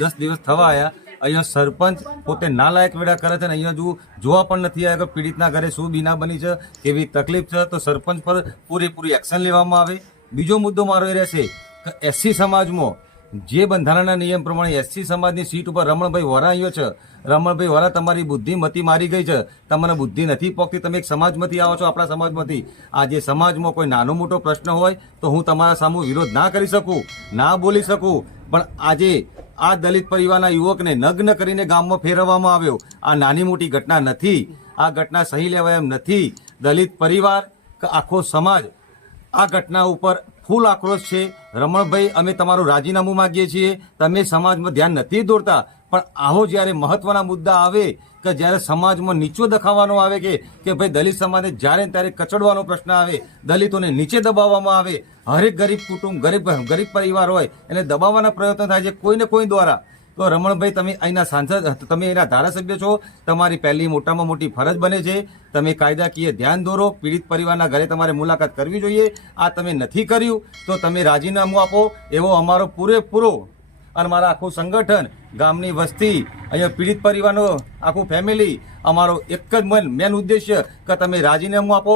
દસ દિવસ થવા આવ્યા અહીંયા સરપંચ પોતે નાલાયક વેડા કરે છે અને અહીંયા જો જોવા પણ નથી આવ્યા કે પીડિતના ઘરે શું બીના બની છે, કેવી તકલીફ છે, તો સરપંચ પર પૂરેપૂરી એક્શન લેવામાં આવે. બીજો મુદ્દો મારો એ રહેશે કે એસસી સમાજમાં જે બંધારણના નિયમ પ્રમાણે એસસી સમાજની સીટ ઉપર રમણભાઈ વોરા આવ્યો છે. રમણભાઈ વોરા, તમારી બુદ્ધિમતી મારી ગઈ છે. તમને બુદ્ધિ નથી પોકતી તમે એક સમાજમાંથી આવો છો, આપણા સમાજમાંથી. આજે સમાજમાં કોઈ નાનો મોટો પ્રશ્ન હોય તો હું તમારા સામુ વિરોધ ના કરી શકું, ના બોલી શકું. પણ આજે આ દલિત પરિવારના યુવકને નગ્ન કરીને ગામમાં ફેરવવામાં આવ્યો. આ નાની મોટી ઘટના નથી. આ ઘટના સહી લેવાય એમ નથી. દલિત પરિવાર, આખો સમાજ આ ઘટના ઉપર ફૂલ આક્રોશ છે. રમણભાઈ, અમે તમારું રાજીનામું માગીએ છીએ. તમે સમાજમાં ધ્યાન નથી દોરતા. પણ આવો જ્યારે મહત્વના મુદ્દા આવે કે જ્યારે સમાજમાં નીચો દખાવાનો આવે કે કે ભાઈ દલિત સમાજને જ્યારે ત્યારે કચડવાનો પ્રશ્ન આવે, દલિતોને નીચે દબાવવામાં આવે, હરેક ગરીબ કુટુંબ, ગરીબ ગરીબ પરિવાર હોય, એને દબાવવાના પ્રયત્ન થાય છે કોઈને કોઈ દ્વારા. તો રમણભાઈ, તમે અહીંના સાંસદ, તમે એના ધારાસભ્ય છો. તમારી પહેલી મોટામાં મોટી ફરજ બને છે. તમે કાયદાકીય ધ્યાન દોરો. પીડિત પરિવારના ઘરે તમારે મુલાકાત કરવી જોઈએ. આ તમે નથી કર્યું, તો તમે રાજીનામું આપો. એવો અમારો પૂરેપૂરો અને મારા આખું સંગઠન, ગામની વસ્તી, અહીંયા પીડિત પરિવારનો આખું ફેમિલી અમારો એક જ મન મેન ઉદ્દેશ્ય કે તમે રાજીનામું આપો.